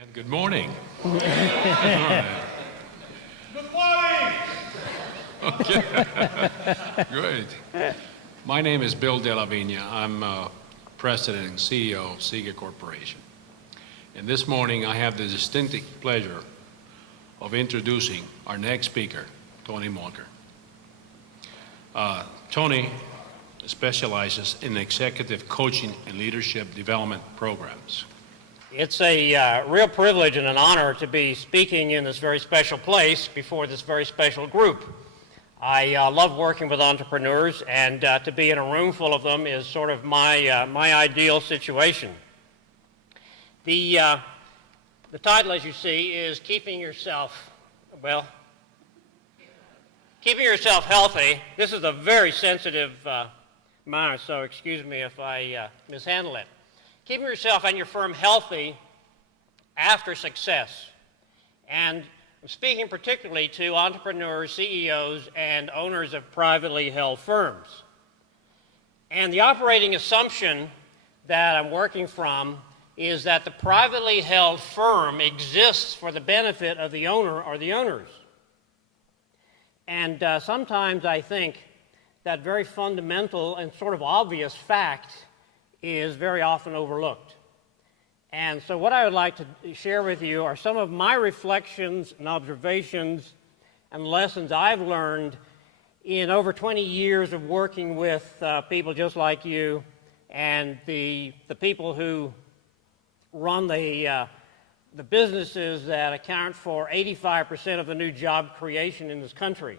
And good morning. Good morning! Okay. Great. My name is Bill De La Vigna. I'm President and CEO of Sega Corporation. And this morning I have the distinct pleasure of introducing our next speaker, Tony Mulkern. Tony specializes in executive coaching and leadership development programs. It's a real privilege and an honor to be speaking in this very special place before this very special group. I love working with entrepreneurs, and to be in a room full of them is sort of my ideal situation. The title, as you see, is Keeping Yourself Healthy. This is a very sensitive matter, so excuse me if I mishandle it. Keeping yourself and your firm healthy after success. And I'm speaking particularly to entrepreneurs, CEOs, and owners of privately held firms. And the operating assumption that I'm working from is that the privately held firm exists for the benefit of the owner or the owners. And sometimes I think that very fundamental and sort of obvious fact is very often overlooked. And so what I would like to share with you are some of my reflections and observations and lessons I've learned in over 20 years of working with people just like you and the people who run the businesses that account for 85% of the new job creation in this country.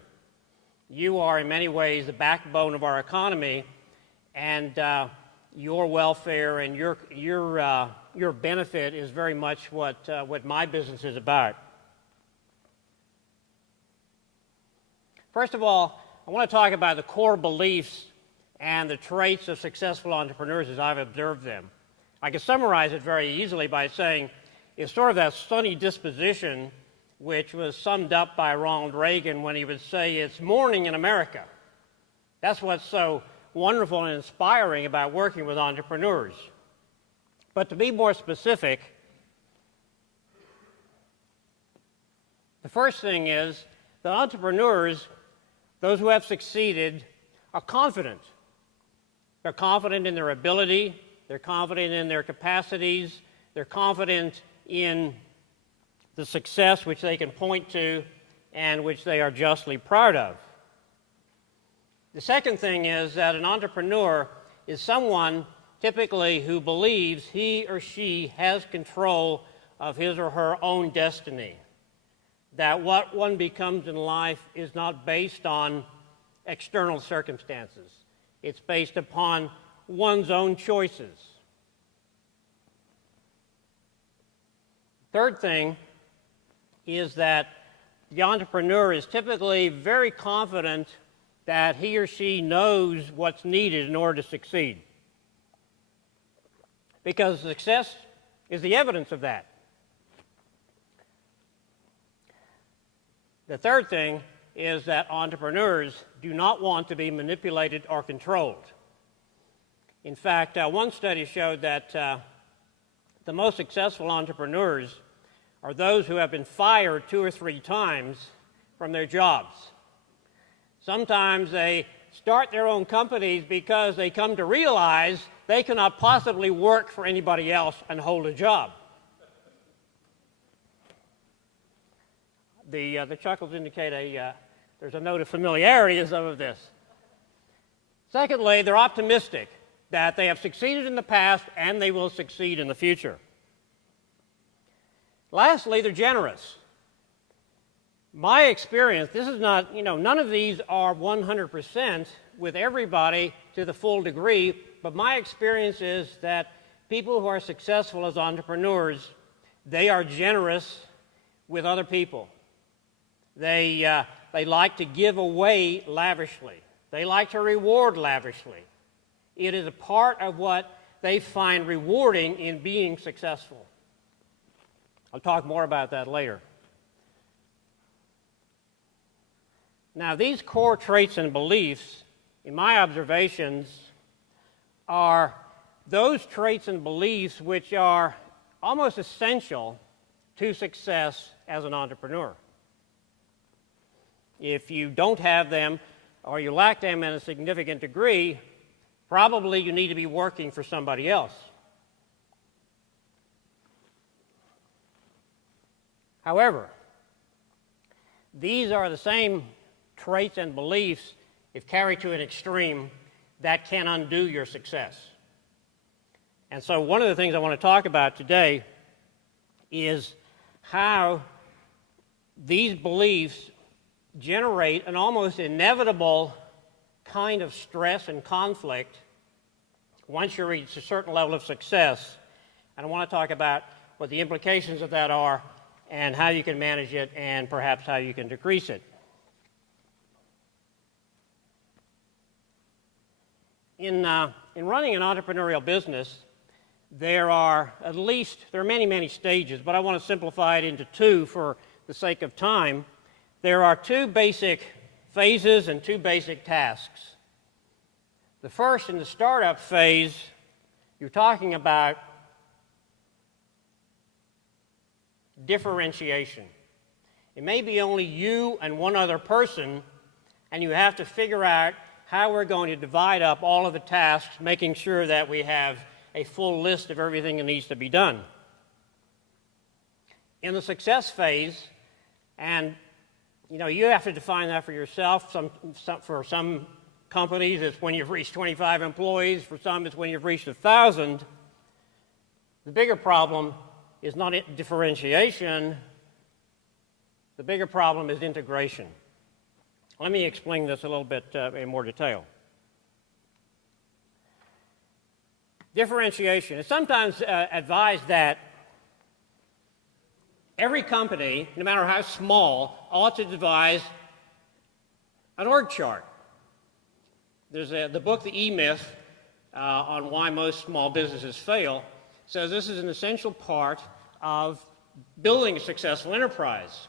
You are in many ways the backbone of our economy, and your welfare and your benefit is very much what my business is about. First of all, I want to talk about the core beliefs and the traits of successful entrepreneurs as I've observed them. I can summarize it very easily by saying it's sort of that sunny disposition which was summed up by Ronald Reagan when he would say, "It's morning in America." That's what's so wonderful and inspiring about working with entrepreneurs. But to be more specific, the first thing is that entrepreneurs, those who have succeeded, are confident. They're confident in their ability, they're confident in their capacities, they're confident in the success which they can point to and which they are justly proud of. The second thing is that an entrepreneur is someone typically who believes he or she has control of his or her own destiny, that what one becomes in life is not based on external circumstances. It's based upon one's own choices. Third thing is that the entrepreneur is typically very confident that he or she knows what's needed in order to succeed, because success is the evidence of that. The third thing is that entrepreneurs do not want to be manipulated or controlled. In fact, one study showed that the most successful entrepreneurs are those who have been fired 2 or 3 times from their jobs. Sometimes they start their own companies because they come to realize they cannot possibly work for anybody else and hold a job. The chuckles indicate there's a note of familiarity in some of this. Secondly, they're optimistic that they have succeeded in the past and they will succeed in the future. Lastly, they're generous. My experience, this is not, none of these are 100% with everybody to the full degree, but my experience is that people who are successful as entrepreneurs, they are generous with other people. They like to give away lavishly. They like to reward lavishly. It is a part of what they find rewarding in being successful. I'll talk more about that later. Now, these core traits and beliefs, in my observations, are those traits and beliefs which are almost essential to success as an entrepreneur. If you don't have them or you lack them in a significant degree, probably you need to be working for somebody else. However, these are the same traits and beliefs, if carried to an extreme, that can undo your success. And so one of the things I want to talk about today is how these beliefs generate an almost inevitable kind of stress and conflict once you reach a certain level of success. And I want to talk about what the implications of that are and how you can manage it and perhaps how you can decrease it. In running an entrepreneurial business, there are many, many stages, but I want to simplify it into two for the sake of time. There are two basic phases and two basic tasks. The first, in the startup phase, you're talking about differentiation. It may be only you and one other person, and you have to figure out how we're going to divide up all of the tasks, making sure that we have a full list of everything that needs to be done. In the success phase, and you have to define that for yourself. For some companies, it's when you've reached 25 employees. For some, it's when you've reached 1,000. The bigger problem is not differentiation. The bigger problem is integration. Let me explain this a little bit in more detail. Differentiation. It's sometimes advised that every company, no matter how small, ought to devise an org chart. There's the book, The E-Myth, on why most small businesses fail, says this is an essential part of building a successful enterprise.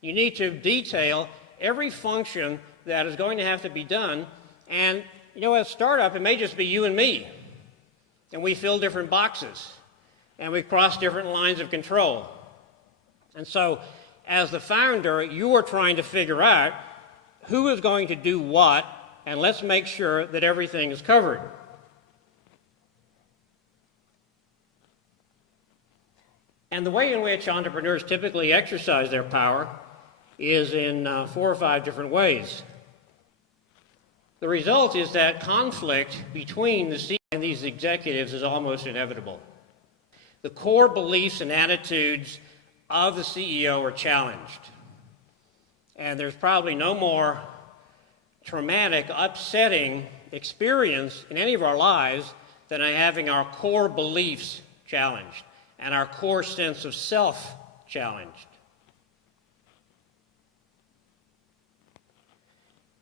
You need to detail every function that is going to have to be done, and as a startup, it may just be you and me, and we fill different boxes, and we cross different lines of control. And so, as the founder, you are trying to figure out who is going to do what, and let's make sure that everything is covered. And the way in which entrepreneurs typically exercise their power is in 4 or 5 different ways. The result is that conflict between the CEO and these executives is almost inevitable. The core beliefs and attitudes of the CEO are challenged. And there's probably no more traumatic, upsetting experience in any of our lives than having our core beliefs challenged and our core sense of self challenged.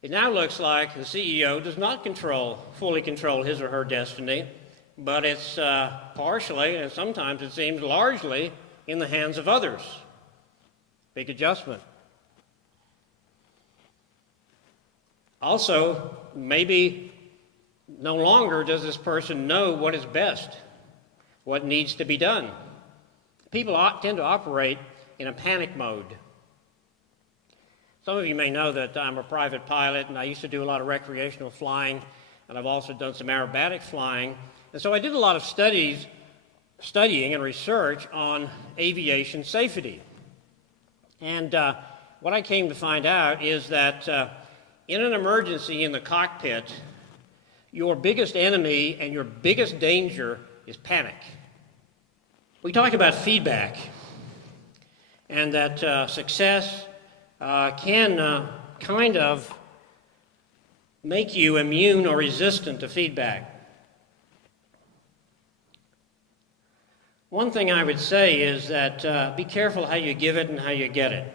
It now looks like the CEO does not fully control his or her destiny, but it's partially, and sometimes it seems largely, in the hands of others. Big adjustment. Also, maybe no longer does this person know what is best, what needs to be done. People tend to operate in a panic mode. Some of you may know that I'm a private pilot, and I used to do a lot of recreational flying, and I've also done some aerobatic flying. And so I did a lot of studying and research on aviation safety. And what I came to find out is that in an emergency in the cockpit, your biggest enemy and your biggest danger is panic. We talk about feedback, and that success can kind of make you immune or resistant to feedback. One thing I would say is that be careful how you give it and how you get it.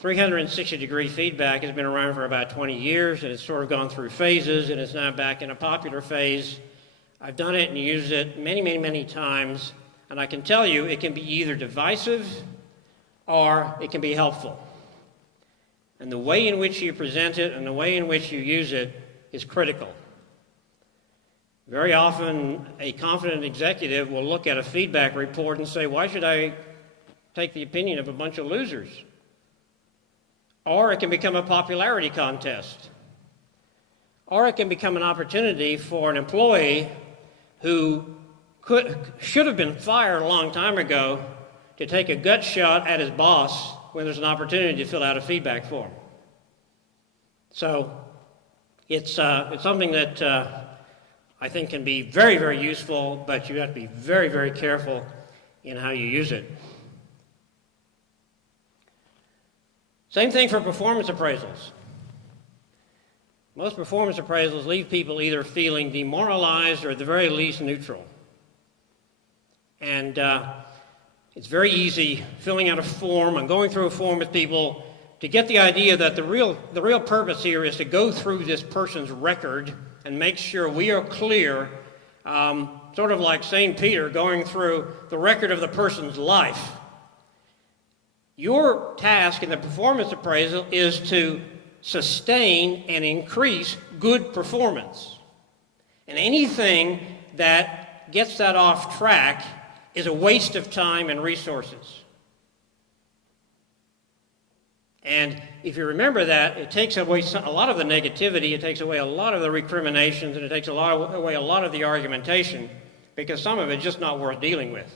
360-degree feedback has been around for about 20 years, and it's sort of gone through phases, and it's now back in a popular phase. I've done it and used it many, many, many times, and I can tell you it can be either divisive or it can be helpful. And the way in which you present it and the way in which you use it is critical. Very often, a confident executive will look at a feedback report and say, why should I take the opinion of a bunch of losers. Or it can become a popularity contest. Or it can become an opportunity for an employee who should have been fired a long time ago to take a gut shot at his boss when there's an opportunity to fill out a feedback form. So it's something that I think can be very, very useful, but you have to be very, very careful in how you use it. Same thing for performance appraisals. Most performance appraisals leave people either feeling demoralized or at the very least neutral. And it's very easy filling out a form and going through a form with people to get the idea that the real purpose here is to go through this person's record and make sure we are clear, sort of like St. Peter going through the record of the person's life. Your task in the performance appraisal is to sustain and increase good performance. And anything that gets that off track is a waste of time and resources. And if you remember that, it takes away a lot of the negativity, it takes away a lot of the recriminations, and it takes away a lot of the argumentation, because some of it's just not worth dealing with.